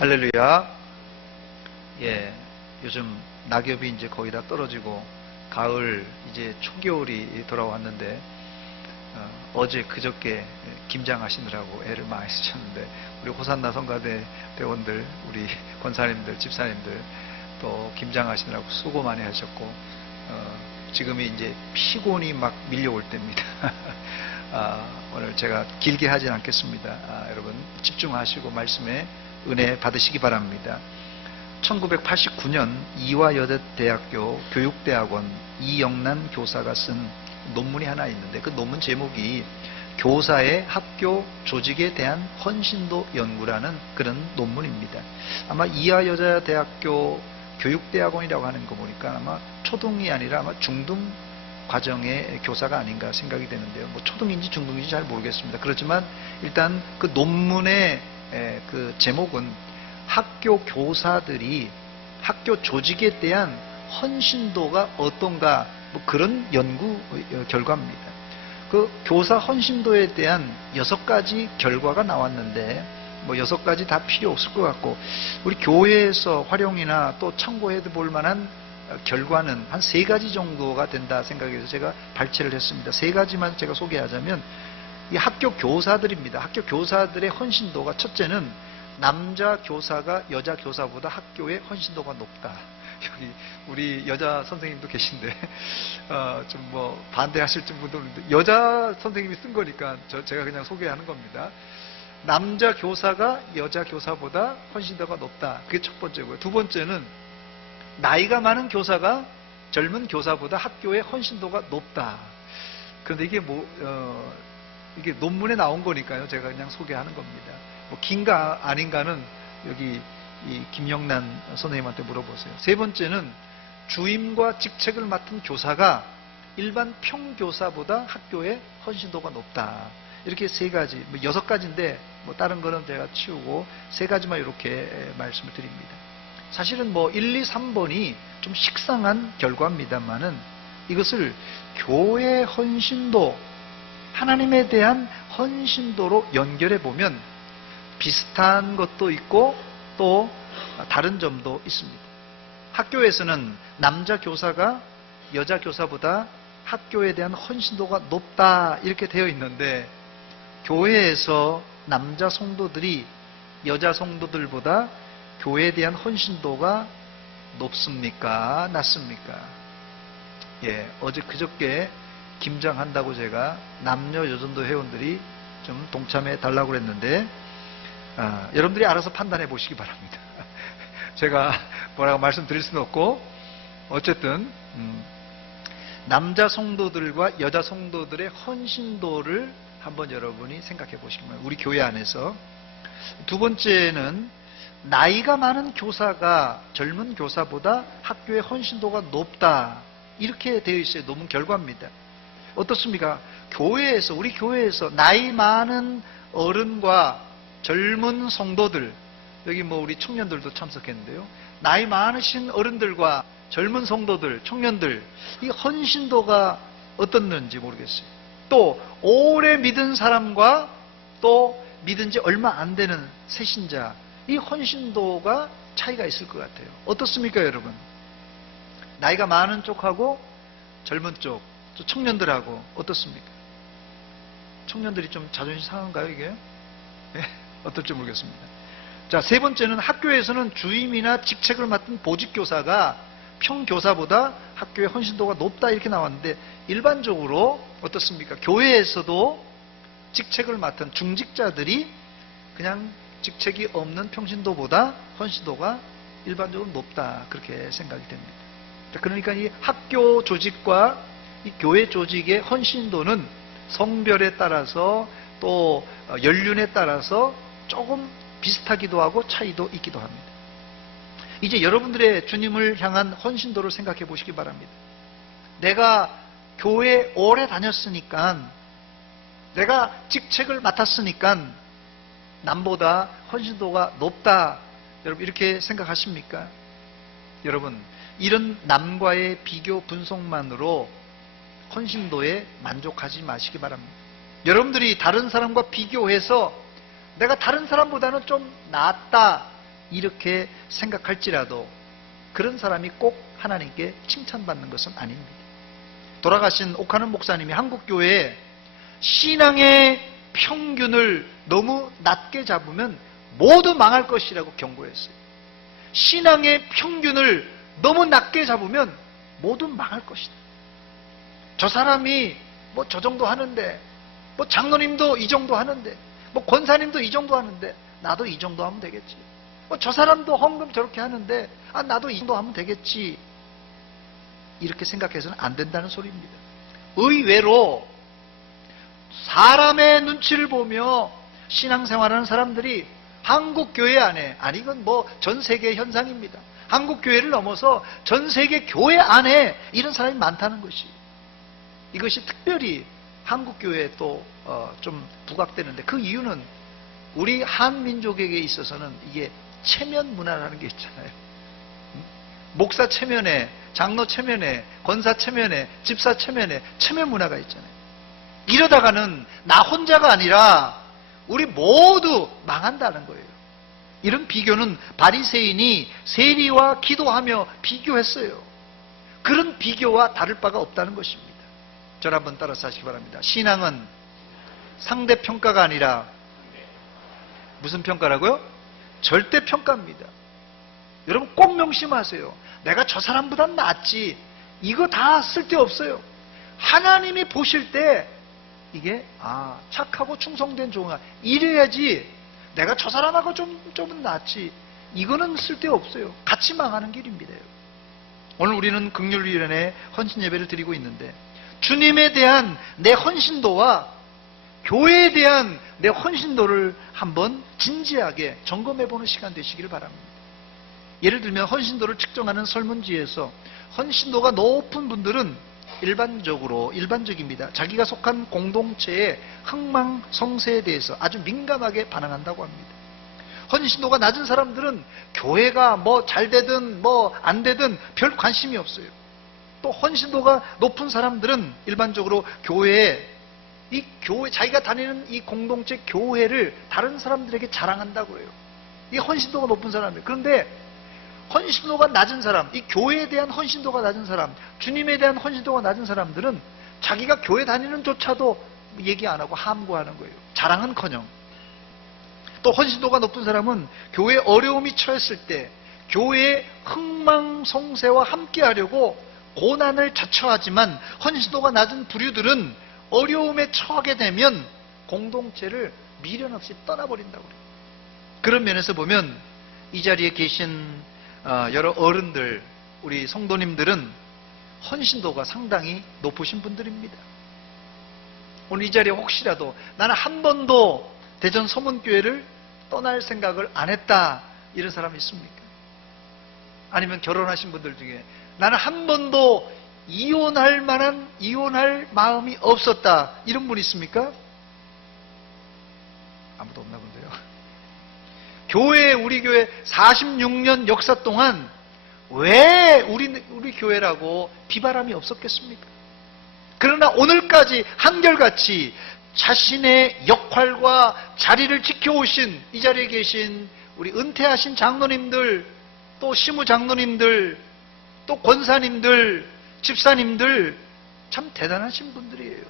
할렐루야. 예, 요즘 낙엽이 이제 거의 다 떨어지고 가을 이제 초겨울이 돌아왔는데 어제 그저께 김장하시느라고 애를 많이 쓰셨는데 우리 호산나 성가대 대원들, 우리 권사님들, 집사님들 또 김장하시느라고 수고 많이 하셨고 지금이 이제 피곤이 막 밀려올 때입니다. 오늘 제가 길게 하진 않겠습니다. 여러분 집중하시고 말씀에 은혜 받으시기 바랍니다. 1989년 이화여자대학교 교육대학원 이영란 교사가 쓴 논문이 하나 있는데 그 논문 제목이 교사의 학교 조직에 대한 헌신도 연구라는 그런 논문입니다. 아마 이화여자대학교 교육대학원이라고 하는 거 보니까 아마 초등이 아니라 아마 중등 과정의 교사가 아닌가 생각이 되는데요. 뭐 초등인지 중등인지 잘 모르겠습니다. 그렇지만 일단 그 논문의 그 제목은 학교 교사들이 학교 조직에 대한 헌신도가 어떤가 뭐 그런 연구 결과입니다. 그 교사 헌신도에 대한 6가지 결과가 나왔는데 뭐 6가지 다 필요 없을 것 같고 우리 교회에서 활용이나 또 참고해 볼 만한 결과는 한 3가지 정도가 된다 생각해서 제가 발췌를 했습니다. 3가지만 제가 소개하자면 이 학교 교사들입니다. 학교 교사들의 헌신도가 첫째는 남자 교사가 여자 교사보다 학교의 헌신도가 높다. 여기 우리 여자 선생님도 계신데 좀 뭐 반대하실 분도 있는데 여자 선생님이 쓴 거니까 제가 그냥 소개하는 겁니다. 남자 교사가 여자 교사보다 헌신도가 높다. 그게 첫 번째고요. 두 번째는 나이가 많은 교사가 젊은 교사보다 학교의 헌신도가 높다. 그런데 이게 이게 논문에 나온 거니까요. 제가 그냥 소개하는 겁니다. 뭐 긴가 아닌가는 여기 이 김영란 선생님한테 물어보세요. 세 번째는 주임과 직책을 맡은 교사가 일반 평교사보다 학교의 헌신도가 높다. 이렇게 3가지, 뭐 6가지인데 뭐 다른 거는 제가 치우고 3가지만 이렇게 말씀을 드립니다. 사실은 뭐 1, 2, 3번이 좀 식상한 결과입니다만은 이것을 교회 헌신도, 하나님에 대한 헌신도로 연결해 보면 비슷한 것도 있고 또 다른 점도 있습니다. 학교에서는 남자 교사가 여자 교사보다 학교에 대한 헌신도가 높다 이렇게 되어 있는데 교회에서 남자 성도들이 여자 성도들보다 교회에 대한 헌신도가 높습니까? 낮습니까? 예, 어제 그저께 김장한다고 제가 남녀 여전도 회원들이 좀 동참해 달라고 그랬는데 여러분들이 알아서 판단해 보시기 바랍니다. 제가 뭐라고 말씀드릴 수는 없고 어쨌든 남자 성도들과 여자 성도들의 헌신도를 한번 여러분이 생각해 보시기 바랍니다. 우리 교회 안에서. 두 번째는 나이가 많은 교사가 젊은 교사보다 학교의 헌신도가 높다. 이렇게 되어 있어요. 논문 결과입니다. 어떻습니까? 교회에서, 우리 교회에서 나이 많은 어른과 젊은 성도들, 여기 뭐 우리 청년들도 참석했는데요. 나이 많으신 어른들과 젊은 성도들, 청년들, 이 헌신도가 어떻는지 모르겠어요. 또 오래 믿은 사람과 또 믿은 지 얼마 안 되는 새신자, 이 헌신도가 차이가 있을 것 같아요. 어떻습니까, 여러분? 나이가 많은 쪽하고 젊은 쪽, 또 청년들하고 어떻습니까? 청년들이 좀 자존심 상한가요, 이게? 네, 어떨지 모르겠습니다. 자, 세 번째는 학교에서는 주임이나 직책을 맡은 보직교사가 평교사보다 학교의 헌신도가 높다 이렇게 나왔는데 일반적으로 어떻습니까? 교회에서도 직책을 맡은 중직자들이 그냥 직책이 없는 평신도보다 헌신도가 일반적으로 높다 그렇게 생각이 됩니다. 그러니까 이 학교 조직과 이 교회 조직의 헌신도는 성별에 따라서 또 연륜에 따라서 조금 비슷하기도 하고 차이도 있기도 합니다. 이제 여러분들의 주님을 향한 헌신도를 생각해 보시기 바랍니다. 내가 교회 오래 다녔으니까, 내가 직책을 맡았으니까 남보다 헌신도가 높다. 여러분 이렇게 생각하십니까? 여러분 이런 남과의 비교 분석만으로 헌신도에 만족하지 마시기 바랍니다. 여러분들이 다른 사람과 비교해서 내가 다른 사람보다는 좀 낫다 이렇게 생각할지라도 그런 사람이 꼭 하나님께 칭찬받는 것은 아닙니다. 돌아가신 옥하는 목사님이 한국교회에 신앙의 평균을 너무 낮게 잡으면 모두 망할 것이라고 경고했어요. 신앙의 평균을 너무 낮게 잡으면 모두 망할 것이다. 저 사람이 뭐 저 정도 하는데, 뭐 장로님도 이 정도 하는데, 뭐 권사님도 이 정도 하는데 나도 이 정도 하면 되겠지. 뭐 저 사람도 헌금 저렇게 하는데 나도 이 정도 하면 되겠지. 이렇게 생각해서는 안 된다는 소리입니다. 의외로 사람의 눈치를 보며 신앙생활하는 사람들이 한국 교회 안에, 아니 이건 뭐 전 세계 현상입니다. 한국 교회를 넘어서 전 세계 교회 안에 이런 사람이 많다는 것이, 이것이 특별히 한국 교회에 또 좀 부각되는데, 그 이유는 우리 한민족에게 있어서는 이게 체면 문화라는 게 있잖아요. 목사 체면에, 장로 체면에, 권사 체면에, 집사 체면에 체면 문화가 있잖아요. 이러다가는 나 혼자가 아니라 우리 모두 망한다는 거예요. 이런 비교는 바리새인이 세리와 기도하며 비교했어요. 그런 비교와 다를 바가 없다는 것입니다. 저를 한번 따라서 하시기 바랍니다. 신앙은 상대평가가 아니라 무슨 평가라고요? 절대평가입니다. 여러분 꼭 명심하세요. 내가 저 사람보단 낫지, 이거 다 쓸데없어요. 하나님이 보실 때 이게 착하고 충성된 종아, 이래야지, 내가 저 사람하고 좀은 낫지, 이거는 쓸데없어요. 같이 망하는 길입니다. 오늘 우리는 긍휼위원회 헌신 예배를 드리고 있는데, 주님에 대한 내 헌신도와 교회에 대한 내 헌신도를 한번 진지하게 점검해보는 시간 되시기를 바랍니다. 예를 들면 헌신도를 측정하는 설문지에서 헌신도가 높은 분들은 일반적입니다. 자기가 속한 공동체의 흥망성쇠에 대해서 아주 민감하게 반응한다고 합니다. 헌신도가 낮은 사람들은 교회가 뭐 잘 되든 뭐 안 되든 별 관심이 없어요. 또 헌신도가 높은 사람들은 일반적으로 자기가 다니는 이 공동체 교회를 다른 사람들에게 자랑한다고 해요. 이게 헌신도가 높은 사람이에요. 그런데 헌신도가 낮은 사람, 이 교회에 대한 헌신도가 낮은 사람, 주님에 대한 헌신도가 낮은 사람들은 자기가 교회 다니는 조차도 얘기 안 하고 함구하는 거예요. 자랑은커녕. 또 헌신도가 높은 사람은 교회에 어려움이 처했을 때 교회의 흥망성쇠와 함께하려고 고난을 자처하지만, 헌신도가 낮은 부류들은 어려움에 처하게 되면 공동체를 미련 없이 떠나버린다고 그래요. 그런 면에서 보면 이 자리에 계신 여러 어른들, 우리 성도님들은 헌신도가 상당히 높으신 분들입니다. 오늘 이 자리에 혹시라도 나는 한 번도 대전 서문교회를 떠날 생각을 안 했다, 이런 사람 있습니까? 아니면 결혼하신 분들 중에 나는 한 번도 이혼할 마음이 없었다, 이런 분 있습니까? 아무도 없나 본데요. 우리 교회 46년 역사 동안 왜 우리 교회라고 비바람이 없었겠습니까? 그러나 오늘까지 한결같이 자신의 역할과 자리를 지켜오신 이 자리에 계신 우리 은퇴하신 장로님들, 또 시무 장로님들, 또 권사님들, 집사님들, 참 대단하신 분들이에요.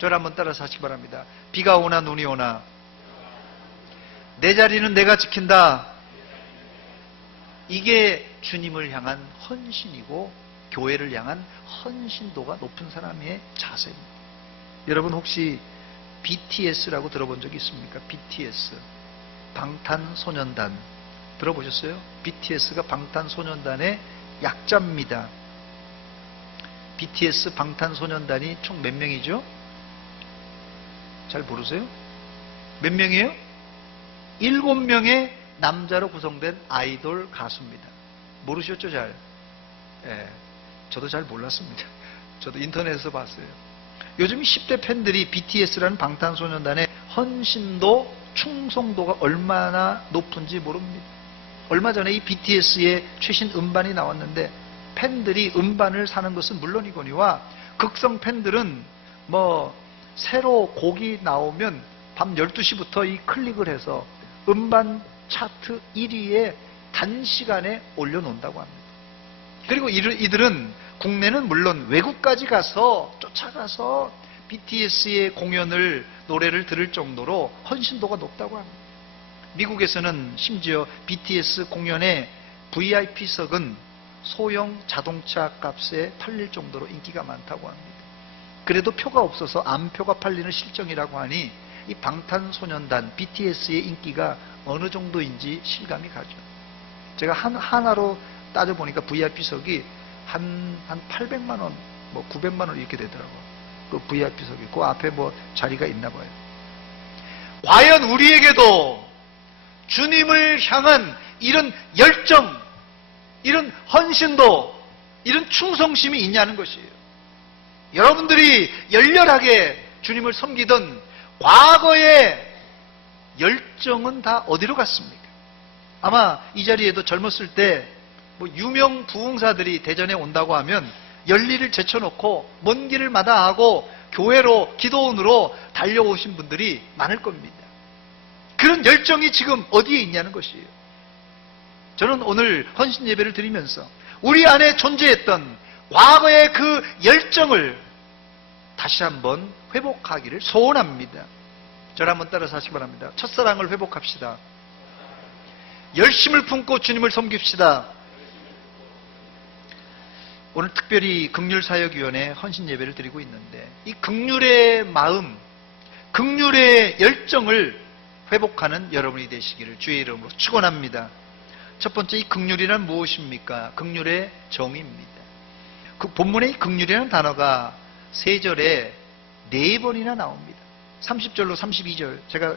저를 한번 따라서 하시기 바랍니다. 비가 오나 눈이 오나 내 자리는 내가 지킨다. 이게 주님을 향한 헌신이고 교회를 향한 헌신도가 높은 사람의 자세입니다. 여러분 혹시 BTS라고 들어본 적이 있습니까? BTS, 방탄소년단 들어보셨어요? BTS가 방탄소년단의 약자입니다. BTS 방탄소년단이 총 몇 명이죠? 잘 모르세요? 몇 명이에요? 7명의 남자로 구성된 아이돌 가수입니다. 모르셨죠? 잘? 예, 저도 잘 몰랐습니다. 저도 인터넷에서 봤어요. 요즘 10대 팬들이 BTS라는 방탄소년단의 헌신도, 충성도가 얼마나 높은지 모릅니다. 얼마 전에 이 BTS의 최신 음반이 나왔는데 팬들이 음반을 사는 것은 물론이거니와 극성 팬들은 새로 곡이 나오면 밤 12시부터 이 클릭을 해서 음반 차트 1위에 단시간에 올려놓는다고 합니다. 그리고 이들은 국내는 물론 외국까지 가서 쫓아가서 BTS의 공연을, 노래를 들을 정도로 헌신도가 높다고 합니다. 미국에서는 심지어 BTS 공연의 VIP석은 소형 자동차 값에 팔릴 정도로 인기가 많다고 합니다. 그래도 표가 없어서 암표가 팔리는 실정이라고 하니 이 방탄소년단 BTS의 인기가 어느 정도인지 실감이 가죠. 제가 하나로 따져보니까 VIP석이 한 800만 원, 900만 원 이렇게 되더라고요. 그 VIP석이. 그 앞에 자리가 있나 봐요. 과연 우리에게도 주님을 향한 이런 열정, 이런 헌신도, 이런 충성심이 있냐는 것이에요. 여러분들이 열렬하게 주님을 섬기던 과거의 열정은 다 어디로 갔습니까? 아마 이 자리에도 젊었을 때 유명 부흥사들이 대전에 온다고 하면 열리를 제쳐놓고 먼 길을 마다하고 교회로, 기도원으로 달려오신 분들이 많을 겁니다. 그런 열정이 지금 어디에 있냐는 것이에요. 저는 오늘 헌신 예배를 드리면서 우리 안에 존재했던 과거의 그 열정을 다시 한번 회복하기를 소원합니다. 저를 한번 따라서 하시기 바랍니다. 첫사랑을 회복합시다. 열심을 품고 주님을 섬깁시다. 오늘 특별히 긍휼사역위원회 헌신 예배를 드리고 있는데 이 긍휼의 마음, 긍휼의 열정을 회복하는 여러분이 되시기를 주의 이름으로 축원합니다. 첫 번째, 이 긍휼이란 무엇입니까? 긍휼의 정의입니다. 그 본문의 이 긍휼이라는 단어가 3절에 4번이나 나옵니다. 30절로 32절 제가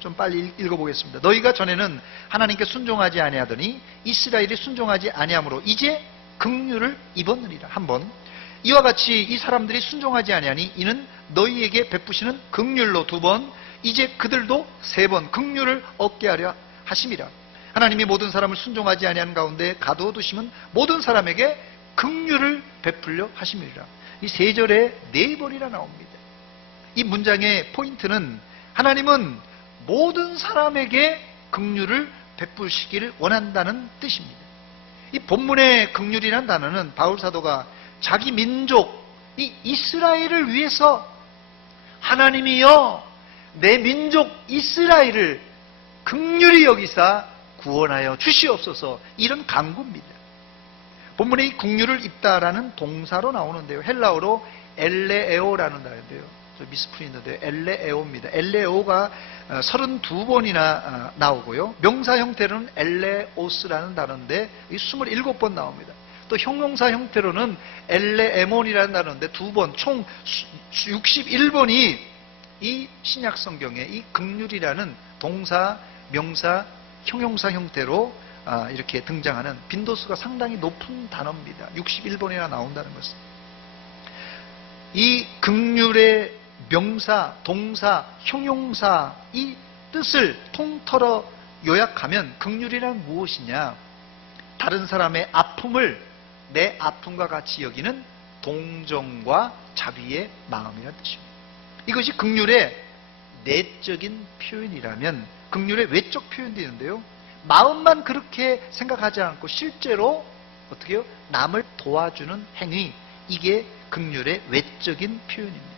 좀 빨리 읽어보겠습니다. 너희가 전에는 하나님께 순종하지 아니하더니 이스라엘이 순종하지 아니함으로 이제 긍휼을 입었느니라. 한 번. 이와 같이 이 사람들이 순종하지 아니하니 이는 너희에게 베푸시는 긍휼로. 2번. 이제 그들도 3번 긍휼을 얻게 하려 하심이라. 하나님이 모든 사람을 순종하지 아니하는 가운데 가두어두시면 모든 사람에게 긍휼을 베풀려 하심이라. 이 3절에 4번이나 나옵니다. 이 문장의 포인트는 하나님은 모든 사람에게 긍휼을 베푸시기를 원한다는 뜻입니다. 이 본문의 긍휼이라는 단어는 바울 사도가 자기 민족, 이 이스라엘을 위해서 하나님이여 내 민족 이스라엘을 긍휼히 여기사 구원하여 주시옵소서, 이런 간구입니다. 본문에 이 긍휼을 입다라는 동사로 나오는데요. 헬라어로 엘레에오라는 단어인데요. 저 미스프리 있는데요. 엘레에오입니다. 엘레오가 32번이나 나오고요. 명사 형태로는 엘레오스라는 단어인데 27번 나옵니다. 또 형용사 형태로는 엘레에몬이라는 단어인데 2번, 총 61번이 이 신약 성경에 이 긍휼이라는 동사, 명사, 형용사 형태로 이렇게 등장하는 빈도수가 상당히 높은 단어입니다. 61번이나 나온다는 것은. 이 긍휼의 명사, 동사, 형용사 이 뜻을 통틀어 요약하면 긍휼이란 무엇이냐? 다른 사람의 아픔을 내 아픔과 같이 여기는 동정과 자비의 마음이라는 뜻입니다. 이것이 긍휼의 내적인 표현이라면 긍휼의 외적 표현도 있는데요. 마음만 그렇게 생각하지 않고 실제로 어떻게 해요? 남을 도와주는 행위, 이게 긍휼의 외적인 표현입니다.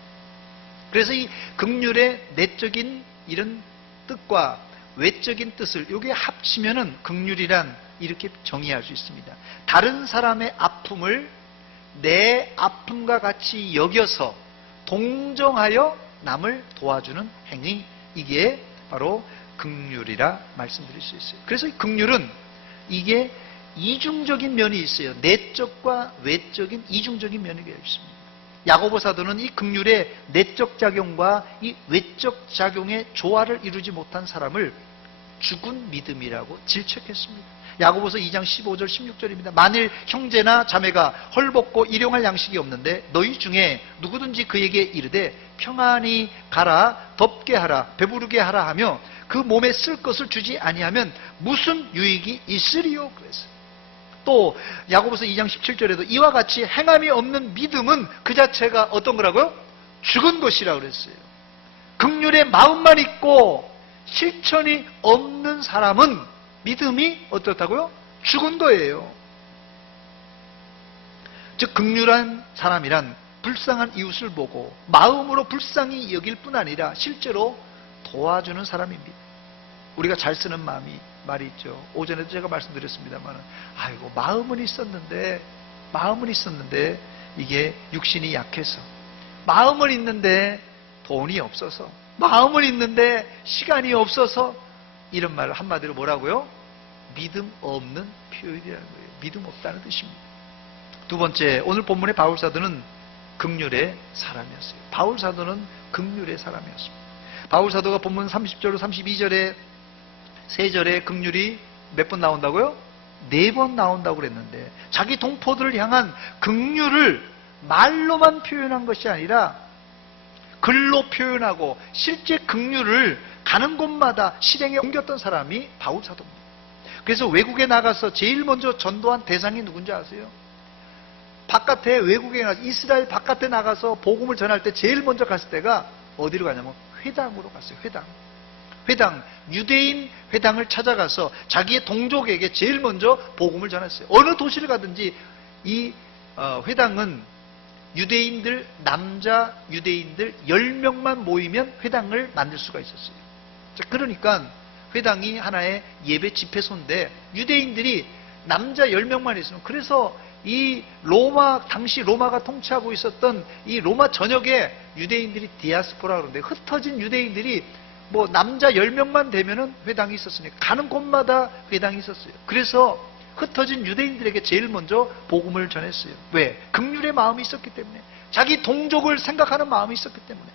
그래서 이 긍휼의 내적인 이런 뜻과 외적인 뜻을 여기에 합치면은 긍휼이란 이렇게 정의할 수 있습니다. 다른 사람의 아픔을 내 아픔과 같이 여겨서 동정하여 남을 도와주는 행위, 이게 바로 긍휼이라 말씀드릴 수 있어요. 그래서 이 긍휼은 이게 이중적인 면이 있어요. 내적과 외적인 이중적인 면이 있습니다. 야고보 사도는 이 긍휼의 내적 작용과 이 외적 작용의 조화를 이루지 못한 사람을 죽은 믿음이라고 질책했습니다. 야고보서 2장 15절 16절입니다. 만일 형제나 자매가 헐벗고 일용할 양식이 없는데 너희 중에 누구든지 그에게 이르되 평안히 가라, 덥게 하라, 배부르게 하라 하며 그 몸에 쓸 것을 주지 아니하면 무슨 유익이 있으리요? 그래서 또 야고보서 2장 17절에도 이와 같이 행함이 없는 믿음은 그 자체가 어떤 거라고요? 죽은 것이라고 그랬어요. 긍휼의 마음만 있고 실천이 없는 사람은 믿음이 어떻다고요? 죽은 거예요. 즉 긍휼한 사람이란 불쌍한 이웃을 보고 마음으로 불쌍히 여길 뿐 아니라 실제로 도와주는 사람입니다. 우리가 잘 쓰는 말이 있죠. 오전에도 제가 말씀드렸습니다만, 아이고 마음은 있었는데 이게 육신이 약해서, 마음은 있는데 돈이 없어서, 마음은 있는데 시간이 없어서, 이런 말을 한마디로 뭐라고요? 믿음 없는 표현이라는 거예요. 믿음 없다는 뜻입니다. 두 번째, 오늘 본문의 바울사도는 긍휼의 사람이었어요. 바울사도는 긍휼의 사람이었습니다. 바울사도가 본문 30절로 32절에 세 절에 긍휼이 몇 번 나온다고요? 4번 나온다고 그랬는데, 자기 동포들을 향한 긍휼을 말로만 표현한 것이 아니라 글로 표현하고 실제 긍휼을 가는 곳마다 실행에 옮겼던 사람이 바울사도입니다. 그래서 외국에 나가서 제일 먼저 전도한 대상이 누군지 아세요? 바깥에, 외국에 나가서, 이스라엘 바깥에 나가서 복음을 전할 때 제일 먼저 갔을 때가 어디로 가냐면 회당으로 갔어요. 회당, 유대인 회당을 찾아가서 자기의 동족에게 제일 먼저 복음을 전했어요. 어느 도시를 가든지 이 회당은 유대인들, 남자 유대인들 10명만 모이면 회당을 만들 수가 있었어요. 그러니까 회당이 하나의 예배 집회소인데, 유대인들이 남자 10명만 있으면, 그래서 이 당시 로마가 통치하고 있었던 이 로마 전역에 유대인들이 디아스포라 그러는데, 흩어진 유대인들이 뭐 남자 10명만 되면은 회당이 있었으니까 가는 곳마다 회당이 있었어요. 그래서 흩어진 유대인들에게 제일 먼저 복음을 전했어요. 왜? 긍휼의 마음이 있었기 때문에, 자기 동족을 생각하는 마음이 있었기 때문에.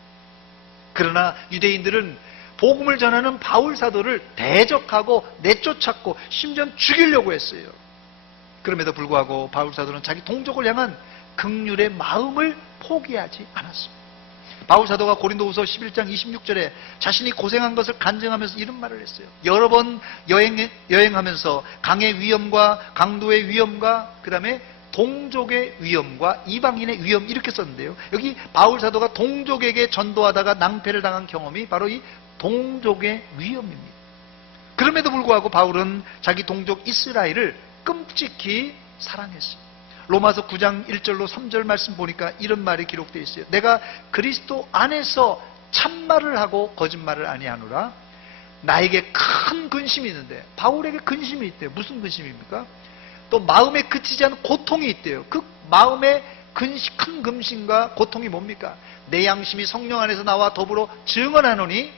그러나 유대인들은 복음을 전하는 바울 사도를 대적하고 내쫓았고 심지어 죽이려고 했어요. 그럼에도 불구하고 바울 사도는 자기 동족을 향한 긍휼의 마음을 포기하지 않았습니다. 바울 사도가 고린도후서 11장 26절에 자신이 고생한 것을 간증하면서 이런 말을 했어요. 여러 번 여행하면서 강의 위험과 강도의 위험과 그 다음에 동족의 위험과 이방인의 위험, 이렇게 썼는데요. 여기 바울 사도가 동족에게 전도하다가 낭패를 당한 경험이 바로 이 동족의 위험입니다. 그럼에도 불구하고 바울은 자기 동족 이스라엘을 끔찍히 사랑했어요. 로마서 9장 1절로 3절 말씀 보니까 이런 말이 기록되어 있어요. 내가 그리스도 안에서 참말을 하고 거짓말을 아니하노라. 나에게 큰 근심이 있는데, 바울에게 근심이 있대요. 무슨 근심입니까? 또 마음에 그치지 않은 고통이 있대요. 그 마음에 큰 근심과 고통이 뭡니까? 내 양심이 성령 안에서 나와 더불어 증언하노니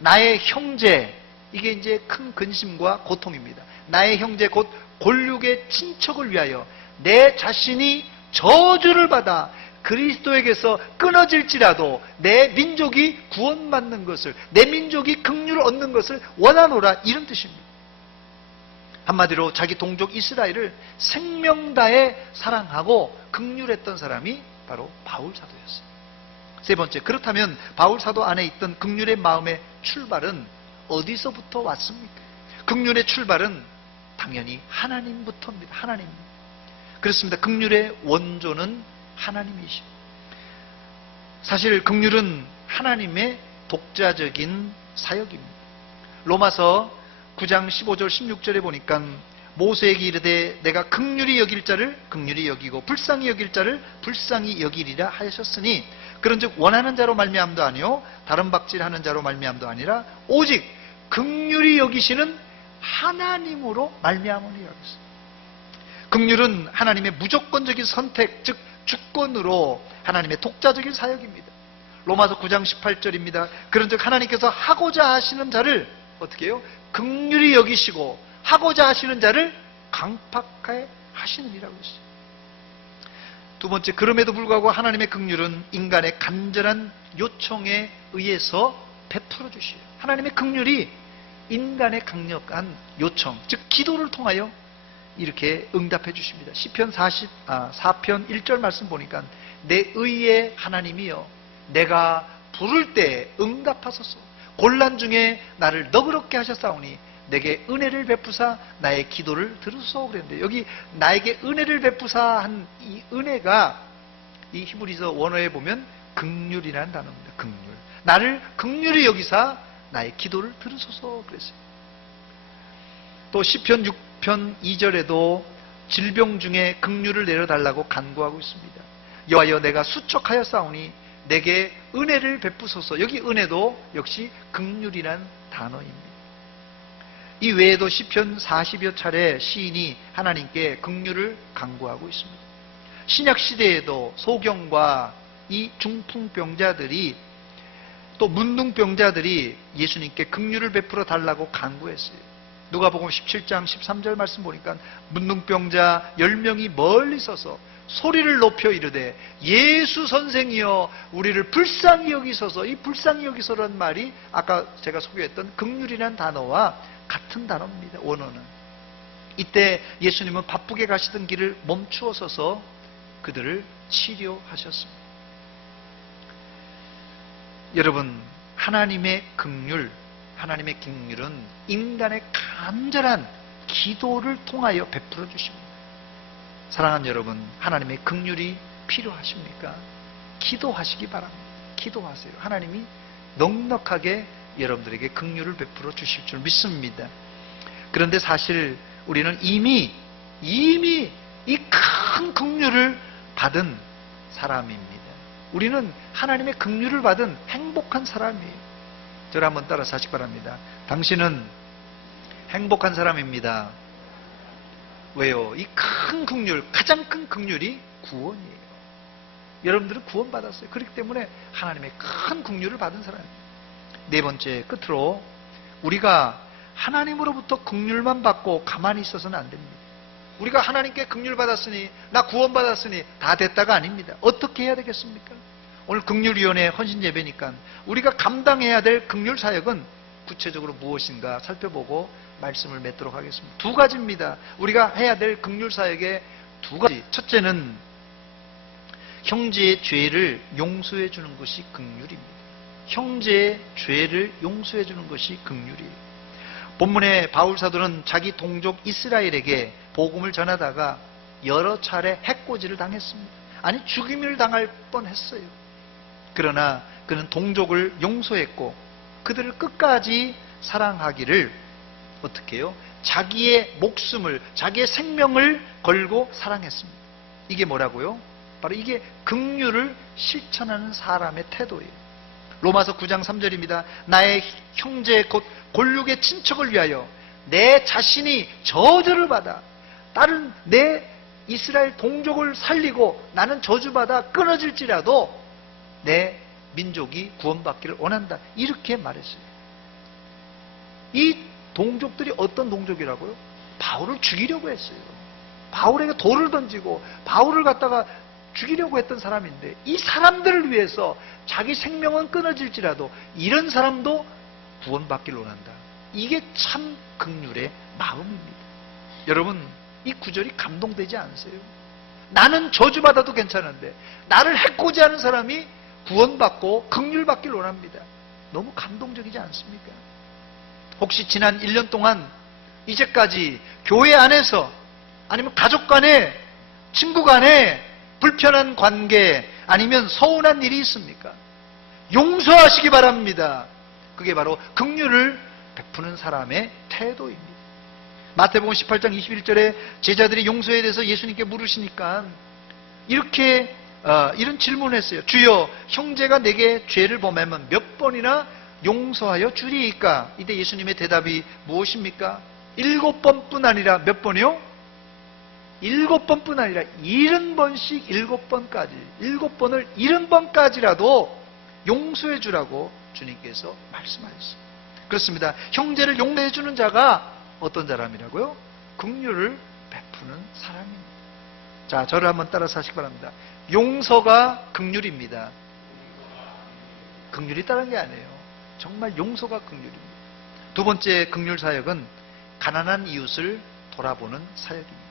나의 형제, 이게 이제 큰 근심과 고통입니다. 나의 형제 곧 골육의 친척을 위하여 내 자신이 저주를 받아 그리스도에게서 끊어질지라도 내 민족이 구원받는 것을, 내 민족이 긍휼을 얻는 것을 원하노라, 이런 뜻입니다. 한마디로 자기 동족 이스라엘을 생명 다해 사랑하고 긍휼했던 사람이 바로 바울 사도였어요. 세 번째, 그렇다면 바울 사도 안에 있던 긍휼의 마음의 출발은 어디서부터 왔습니까? 긍휼의 출발은 당연히 하나님부터입니다. 하나님. 그렇습니다. 긍휼의 원조는 하나님이십니다. 사실 긍휼은 하나님의 독자적인 사역입니다. 로마서 9장 15절 16절에 보니까 모세에게 이르되 내가 긍휼히 여길 자를 긍휼히 여기고 불쌍히 여길 자를 불쌍히 여기리라 하셨으니, 그런즉 원하는 자로 말미암도 아니요 다른 박질하는 자로 말미암도 아니라 오직 긍휼히 여기시는 하나님으로 말미암으리라 했습니다. 긍휼은 하나님의 무조건적인 선택, 즉 주권으로 하나님의 독자적인 사역입니다. 로마서 9장 18절입니다. 그런즉 하나님께서 하고자 하시는 자를 어떻게 해요? 긍휼히 여기시고 하고자 하시는 자를 강팍하게 하시느니라고 했어요. 두 번째, 그럼에도 불구하고 하나님의 긍휼은 인간의 간절한 요청에 의해서 베풀어 주시요. 하나님의 긍휼이 인간의 강력한 요청, 즉 기도를 통하여 이렇게 응답해 주십니다. 시편 4편 1절 말씀 보니까 내 의의 하나님이여 내가 부를 때 응답하소서. 곤란 중에 나를 너그럽게 하셨사오니 내게 은혜를 베푸사 나의 기도를 들으소서 그랬는데, 여기 나에게 은혜를 베푸사 한 이 은혜가 이 히브리서 원어에 보면 긍휼이라는 단어입니다. 긍휼. 나를 긍휼히 여기사 나의 기도를 들으소서 그랬어요. 또 시편 6편 2절에도 질병 중에 긍휼을 내려달라고 간구하고 있습니다. 여호와여 내가 수척하여 싸우니 내게 은혜를 베푸소서. 여기 은혜도 역시 긍휼이란 단어입니다. 이 외에도 시편 40여 차례 시인이 하나님께 긍휼을 간구하고 있습니다. 신약 시대에도 소경과 이 중풍병자들이 또 문둥병자들이 예수님께 긍휼을 베풀어 달라고 간구했어요. 누가복음 17장 13절 말씀 보니까 문둥병자 10명이 멀리 서서 소리를 높여 이르되 예수 선생이여 우리를 불쌍히 여기소서. 이 불쌍히 여기소라는 말이 아까 제가 소개했던 긍휼이라는 단어와 같은 단어입니다. 원어는. 이때 예수님은 바쁘게 가시던 길을 멈추어 서서 그들을 치료하셨습니다. 여러분, 하나님의 긍휼은 인간의 간절한 기도를 통하여 베풀어 주십니다. 사랑하는 여러분, 하나님의 긍휼이 필요하십니까? 기도하시기 바랍니다. 기도하세요. 하나님이 넉넉하게 여러분들에게 긍휼을 베풀어 주실 줄 믿습니다. 그런데 사실 우리는 이미 이 큰 긍휼을 받은 사람입니다. 우리는 하나님의 긍휼을 받은 행복한 사람이에요. 저를 한번 따라서 하시기 바랍니다. 당신은 행복한 사람입니다. 왜요? 이 큰 긍휼, 가장 큰 긍휼이 구원이에요. 여러분들은 구원받았어요. 그렇기 때문에 하나님의 큰 긍휼을 받은 사람입니다. 네 번째, 끝으로 우리가 하나님으로부터 긍휼만 받고 가만히 있어서는 안 됩니다. 우리가 하나님께 긍휼 받았으니 나 구원받았으니 다 됐다가 아닙니다. 어떻게 해야 되겠습니까? 오늘 긍휼위원회 헌신예배니까 우리가 감당해야 될 긍휼 사역은 구체적으로 무엇인가 살펴보고 말씀을 맺도록 하겠습니다. 두 가지입니다. 우리가 해야 될 긍휼 사역의 두 가지. 첫째는 형제의 죄를 용서해 주는 것이 긍휼입니다. 형제의 죄를 용서해 주는 것이 긍휼이에요. 본문에 바울 사도는 자기 동족 이스라엘에게 복음을 전하다가 여러 차례 해코지를 당했습니다. 아니 죽임을 당할 뻔했어요. 그러나 그는 동족을 용서했고 그들을 끝까지 사랑하기를 어떻게 해요? 자기의 목숨을, 자기의 생명을 걸고 사랑했습니다. 이게 뭐라고요? 바로 이게 긍휼을 실천하는 사람의 태도예요. 로마서 9장 3절입니다. 나의 형제 곧 골육의 친척을 위하여 내 자신이 저주를 받아 다른 내 이스라엘 동족을 살리고 나는 저주받아 끊어질지라도 내 민족이 구원받기를 원한다. 이렇게 말했어요. 이 동족들이 어떤 동족이라고요? 바울을 죽이려고 했어요. 바울에게 돌을 던지고 바울을 갖다가 죽이려고 했던 사람인데 이 사람들을 위해서 자기 생명은 끊어질지라도 이런 사람도 구원받기를 원한다. 이게 참 긍휼의 마음입니다. 여러분, 이 구절이 감동되지 않으세요? 나는 저주받아도 괜찮은데 나를 해코지하는 사람이 구원받고 긍휼받기를 원합니다. 너무 감동적이지 않습니까? 혹시 지난 1년 동안 이제까지 교회 안에서 아니면 가족 간에 친구 간에 불편한 관계 아니면 서운한 일이 있습니까? 용서하시기 바랍니다. 그게 바로 긍휼을 베푸는 사람의 태도입니다. 마태복음 18장 21절에 제자들이 용서에 대해서 예수님께 물으시니까 이런 질문을 했어요. 주여, 형제가 내게 죄를 범하면 몇 번이나 용서하여 주리이까? 이때 예수님의 대답이 무엇입니까? 7번뿐 아니라 몇 번이요? 7번뿐 아니라 70번씩 7번까지 7번을 70번까지라도 용서해 주라고 주님께서 말씀하셨습니다. 그렇습니다. 형제를 용서해 주는 자가 어떤 사람이라고요? 긍휼을 베푸는 사람입니다. 자, 저를 한번 따라서 하시기 바랍니다. 용서가 긍휼입니다. 긍휼이 다른 게 아니에요. 정말 용서가 긍휼입니다. 두 번째 긍휼 사역은 가난한 이웃을 돌아보는 사역입니다.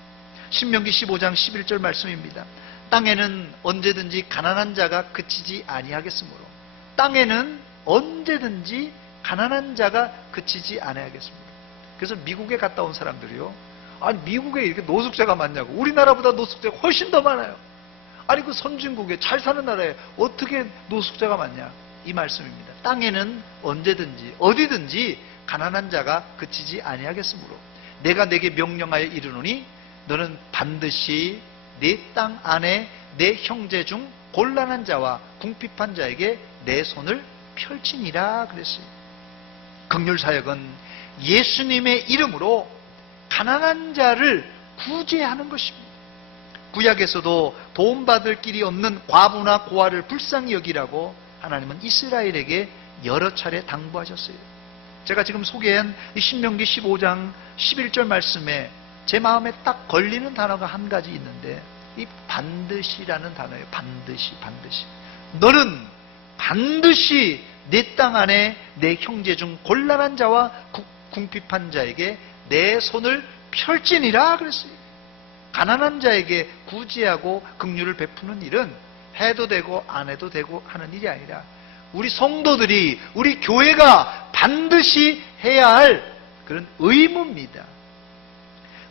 신명기 15장 11절 말씀입니다. 땅에는 언제든지 가난한 자가 그치지 아니하겠으므로 땅에는 언제든지 가난한 자가 그치지 아니하겠습니다. 그래서 미국에 갔다 온 사람들이요, 아니 미국에 이렇게 노숙자가 많냐고. 우리나라보다 노숙자가 훨씬 더 많아요. 아니 그 선진국에 잘 사는 나라에 어떻게 노숙자가 많냐. 이 말씀입니다. 땅에는 언제든지 어디든지 가난한 자가 그치지 아니하겠으므로 내가 내게 명령하여 이르노니 너는 반드시 네 땅 안에 내 형제 중 곤란한 자와 궁핍한 자에게 내 손을 펼치니라 그랬어요. 긍휼 사역은 예수님의 이름으로 가난한 자를 구제하는 것입니다. 구약에서도 도움받을 길이 없는 과부나 고아를 불쌍히 여기라고 하나님은 이스라엘에게 여러 차례 당부하셨어요. 제가 지금 소개한 신명기 15장 11절 말씀에 제 마음에 딱 걸리는 단어가 한 가지 있는데 이 반드시라는 단어예요. 반드시. 너는 반드시 내 땅 안에 내 형제 중 곤란한 자와 궁핍한 자에게 내 손을 펼지니라 그랬어요. 가난한 자에게 구제하고 긍휼을 베푸는 일은 해도 되고 안 해도 되고 하는 일이 아니라 우리 성도들이, 우리 교회가 반드시 해야 할 그런 의무입니다.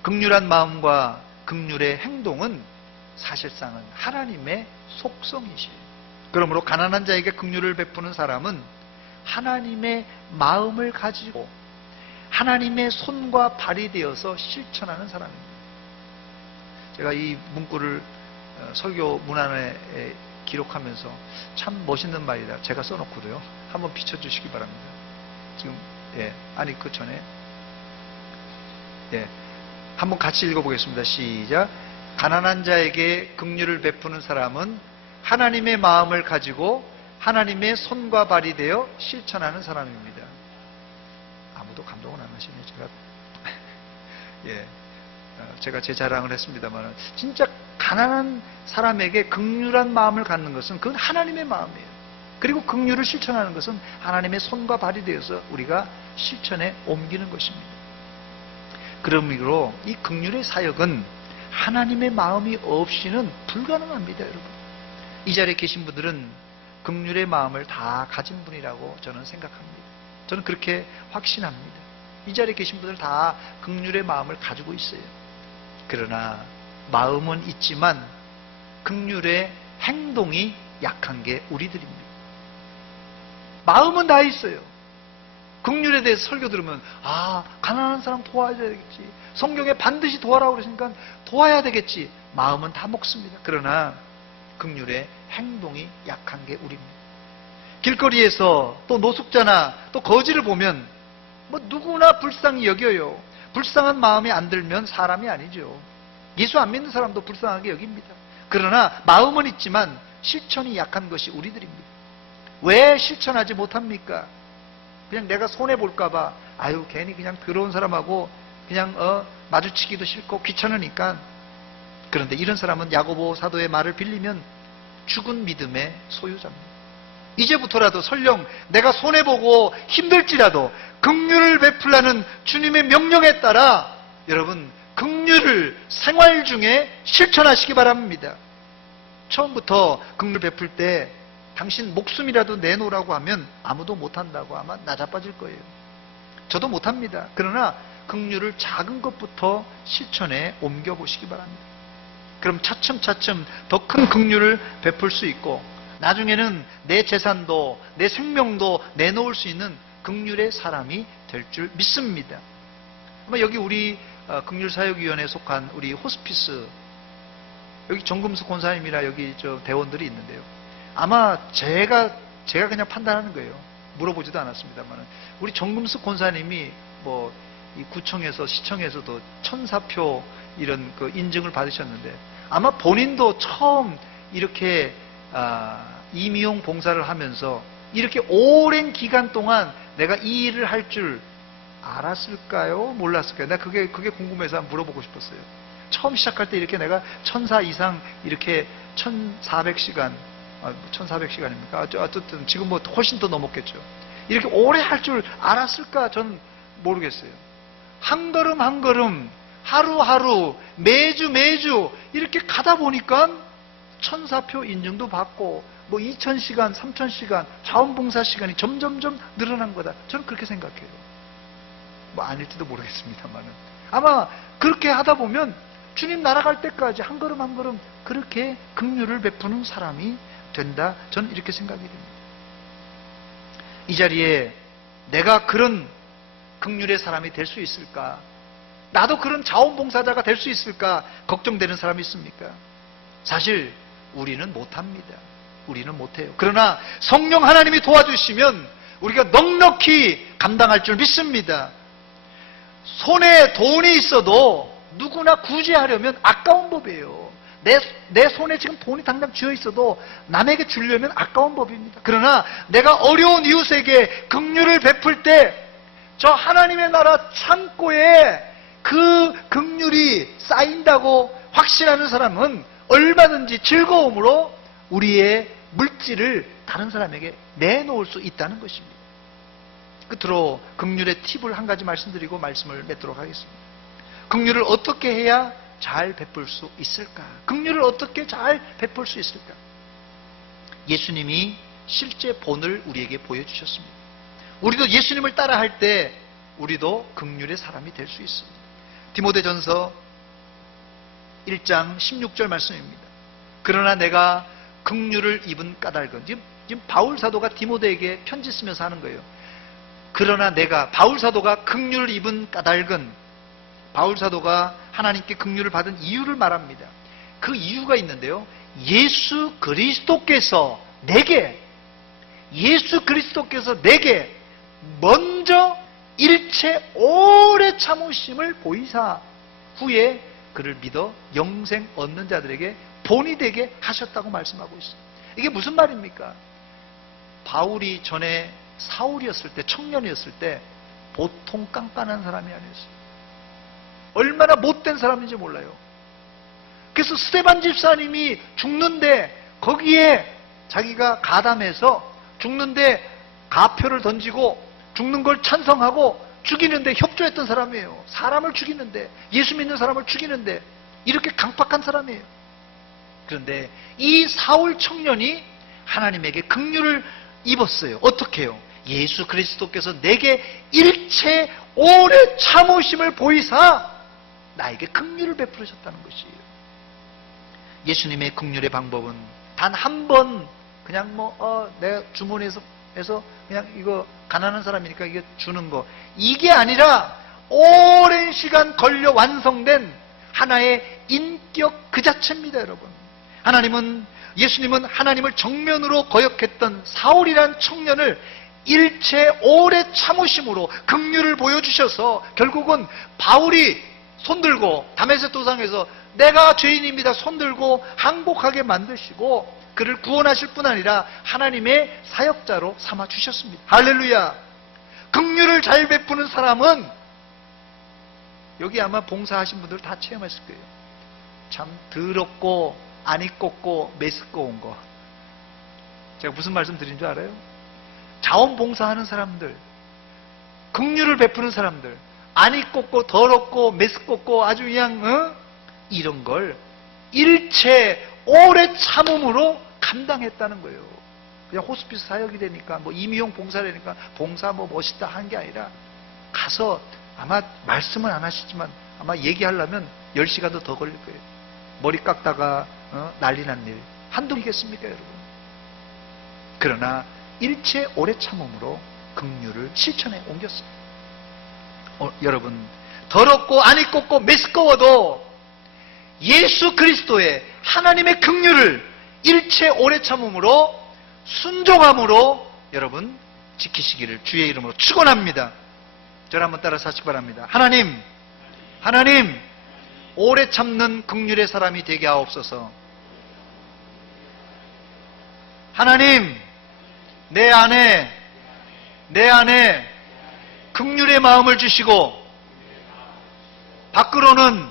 긍휼한 마음과 긍휼의 행동은 사실상은 하나님의 속성이시에요. 그러므로 가난한 자에게 긍휼을 베푸는 사람은 하나님의 마음을 가지고 하나님의 손과 발이 되어서 실천하는 사람입니다. 제가 이 문구를 설교 문안에 기록하면서 참 멋있는 말이다. 제가 써놓고도요. 한번 비춰주시기 바랍니다. 지금 아니 그 전에 한번 같이 읽어보겠습니다. 시작. 가난한 자에게 긍휼을 베푸는 사람은 하나님의 마음을 가지고 하나님의 손과 발이 되어 실천하는 사람입니다. 아무도 감동을 안 하시네요. 제가 제 자랑을 했습니다만 진짜 가난한 사람에게 긍휼한 마음을 갖는 것은 그건 하나님의 마음이에요. 그리고 긍휼을 실천하는 것은 하나님의 손과 발이 되어서 우리가 실천에 옮기는 것입니다. 그러므로 이 긍휼의 사역은 하나님의 마음이 없이는 불가능합니다. 여러분, 이 자리에 계신 분들은 긍휼의 마음을 다 가진 분이라고 저는 생각합니다. 저는 그렇게 확신합니다. 이 자리에 계신 분들 다 긍휼의 마음을 가지고 있어요. 그러나 마음은 있지만 긍휼의 행동이 약한 게 우리들입니다. 마음은 다 있어요. 긍휼에 대해서 설교 들으면 가난한 사람 도와야 되겠지. 성경에 반드시 도와라고 그러시니까 도와야 되겠지. 마음은 다 먹습니다. 그러나 긍휼의 행동이 약한 게 우리입니다. 길거리에서 또 노숙자나 또 거지를 보면 누구나 불쌍히 여겨요. 불쌍한 마음이 안 들면 사람이 아니죠. 예수 안 믿는 사람도 불쌍하게 여깁니다. 그러나 마음은 있지만 실천이 약한 것이 우리들입니다. 왜 실천하지 못합니까? 그냥 내가 손해볼까봐 괜히 그냥 더러운 사람하고 그냥 마주치기도 싫고 귀찮으니까. 그런데 이런 사람은 야고보 사도의 말을 빌리면 죽은 믿음의 소유자입니다. 이제부터라도 설령 내가 손해보고 힘들지라도 긍휼을 베풀라는 주님의 명령에 따라 여러분 긍휼을 생활 중에 실천하시기 바랍니다. 처음부터 긍휼 베풀 때 당신 목숨이라도 내놓으라고 하면 아무도 못한다고 아마 나자빠질 거예요. 저도 못합니다. 그러나 긍휼을 작은 것부터 실천에 옮겨보시기 바랍니다. 그럼 차츰차츰 더 큰 긍휼을 베풀 수 있고 나중에는 내 재산도 내 생명도 내놓을 수 있는 긍휼의 사람이 될 줄 믿습니다. 아마 여기 우리 긍휼사역위원회에 속한 우리 호스피스 여기 정금숙 권사님이라 여기 대원들이 있는데요. 아마 제가 그냥 판단하는 거예요. 물어보지도 않았습니다만 우리 정금숙 권사님이 이 구청에서 시청에서도 1004표 이런 그 인증을 받으셨는데 아마 본인도 처음 이렇게 임의용 봉사를 하면서 이렇게 오랜 기간 동안 내가 이 일을 할 줄 알았을까요? 몰랐을까요? 내가 그게 궁금해서 한번 물어보고 싶었어요. 처음 시작할 때 이렇게 내가 1004 이상 이렇게 1400시간 1400시간입니까? 어쨌든 지금 훨씬 더 넘었겠죠. 이렇게 오래 할 줄 알았을까? 저는 모르겠어요. 한 걸음 한 걸음 하루하루 매주 이렇게 가다 보니까 1004표 인증도 받고 2000시간 3000시간 자원봉사 시간이 점점점 늘어난 거다. 저는 그렇게 생각해요. 아닐지도 모르겠습니다만은 아마 그렇게 하다 보면 주님 날아갈 때까지 한 걸음 한 걸음 그렇게 긍휼을 베푸는 사람이 된다. 저는 이렇게 생각이 됩니다. 이 자리에 내가 그런 긍휼의 사람이 될 수 있을까? 나도 그런 자원봉사자가 될 수 있을까? 걱정되는 사람이 있습니까? 사실 우리는 못합니다. 우리는 못해요. 그러나 성령 하나님이 도와주시면 우리가 넉넉히 감당할 줄 믿습니다. 손에 돈이 있어도 누구나 구제하려면 아까운 법이에요. 내 손에 지금 돈이 당장 쥐어 있어도 남에게 주려면 아까운 법입니다. 그러나 내가 어려운 이웃에게 긍휼을 베풀 때 저 하나님의 나라 창고에 그 긍휼이 쌓인다고 확신하는 사람은 얼마든지 즐거움으로 우리의 물질을 다른 사람에게 내놓을 수 있다는 것입니다. 끝으로 긍휼의 팁을 한 가지 말씀드리고 말씀을 맺도록 하겠습니다. 긍휼을 어떻게 해야 잘 베풀 수 있을까? 긍휼을 어떻게 잘 베풀 수 있을까? 예수님이 실제 본을 우리에게 보여주셨습니다. 우리도 예수님을 따라할 때 우리도 긍휼의 사람이 될 수 있습니다. 디모데전서 1장 16절 말씀입니다. 그러나 내가 긍휼을 입은 까닭은, 지금 바울 사도가 디모데에게 편지 쓰면서 하는 거예요. 그러나 내가, 바울 사도가 긍휼을 입은 까닭은, 바울 사도가 하나님께 긍휼을 받은 이유를 말합니다. 그 이유가 있는데요, 예수 그리스도께서 내게 먼저 일체 오래 참으심을 보이사 후에 그를 믿어 영생 얻는 자들에게 본이 되게 하셨다고 말씀하고 있습니다. 이게 무슨 말입니까? 바울이 전에 사울이었을 때, 청년이었을 때 보통 깐깐한 사람이 아니었어요. 얼마나 못된 사람인지 몰라요. 그래서 스데반 집사님이 죽는데 거기에 자기가 가담해서 죽는데 가표를 던지고 죽는 걸 찬성하고 죽이는데 협조했던 사람이에요. 사람을 죽이는데, 예수 믿는 사람을 죽이는데 이렇게 강팍한 사람이에요. 그런데 이 사울 청년이 하나님에게 긍휼을 입었어요. 어떻게 해요? 예수 그리스도께서 내게 일체 오래 참으심을 보이사 나에게 긍휼을 베풀으셨다는 것이에요. 예수님의 긍휼의 방법은 단 한 번 그냥 내가 주머니에서 그냥 이거 가난한 사람이니까 이게 주는 거, 이게 아니라 오랜 시간 걸려 완성된 하나의 인격 그 자체입니다, 여러분. 예수님은 하나님을 정면으로 거역했던 사울이란 청년을 일체 오래 참으심으로 긍휼을 보여주셔서 결국은 바울이 손들고 다메섹 도상에서 내가 죄인입니다 손들고 항복하게 만드시고 그를 구원하실 뿐 아니라 하나님의 사역자로 삼아주셨습니다. 할렐루야. 긍휼을 잘 베푸는 사람은, 여기 아마 봉사하신 분들 다 체험했을 거예요. 참 더럽고 안이 꽂고 메스꺼운 거. 제가 무슨 말씀 드린 줄 알아요? 자원봉사하는 사람들, 긍휼을 베푸는 사람들, 안이 꽂고 더럽고 메스껍고 아주 그냥 이런 걸 일체 오래 참음으로 감당했다는 거예요. 그냥 호스피스 사역이 되니까 임의용 봉사되니까 봉사 멋있다 하는 게 아니라 가서 아마 말씀은 안 하시지만 아마 얘기하려면 10시간도 더 걸릴 거예요. 머리 깎다가 난리 난 일 한둘이겠습니까, 여러분? 그러나 일체 오래 참음으로 긍휼을 실천에 옮겼습니다. 여러분, 더럽고 안이 꽂고 메스꺼워도 예수 그리스도의 하나님의 긍휼을 일체 오래 참음으로 순종함으로 여러분 지키시기를 주의 이름으로 축원합니다. 저를 한번 따라서 하시기 바랍니다. 하나님 오래 참는 긍휼의 사람이 되게 하옵소서. 하나님, 내 안에 긍휼의 마음을 주시고 밖으로는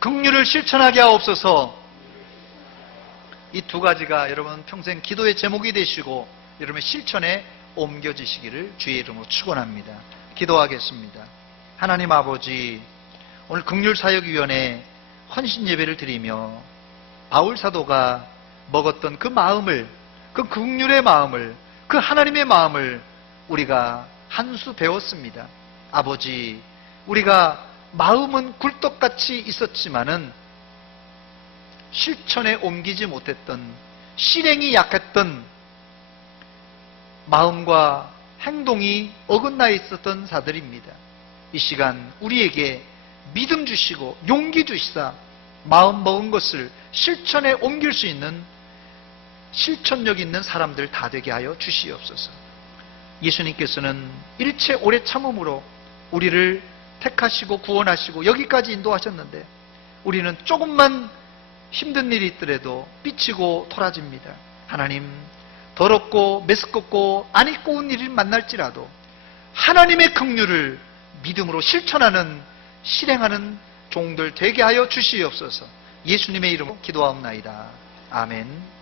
긍휼을 실천하게 하옵소서. 이 두 가지가 여러분 평생 기도의 제목이 되시고 여러분의 실천에 옮겨지시기를 주의 이름으로 축원합니다. 기도하겠습니다. 하나님 아버지, 오늘 긍휼사역위원회 헌신 예배를 드리며 바울 사도가 먹었던 그 마음을, 그 긍휼의 마음을, 그 하나님의 마음을 우리가 한 수 배웠습니다. 아버지, 우리가 마음은 굴떡같이 있었지만은 실천에 옮기지 못했던, 실행이 약했던 마음과 행동이 어긋나 있었던 자들입니다. 이 시간 우리에게 믿음 주시고 용기 주시사 마음 먹은 것을 실천에 옮길 수 있는 실천력 있는 사람들 다 되게 하여 주시옵소서. 예수님께서는 일체 오래 참음으로 우리를 택하시고 구원하시고 여기까지 인도하셨는데 우리는 조금만 힘든 일이 있더라도 삐치고 토라집니다. 하나님, 더럽고 메스껍고 안 이꼬운 일을 만날지라도 하나님의 긍휼을 믿음으로 실천하는 실행하는 종들 되게 하여 주시옵소서. 예수님의 이름으로 기도하옵나이다. 아멘.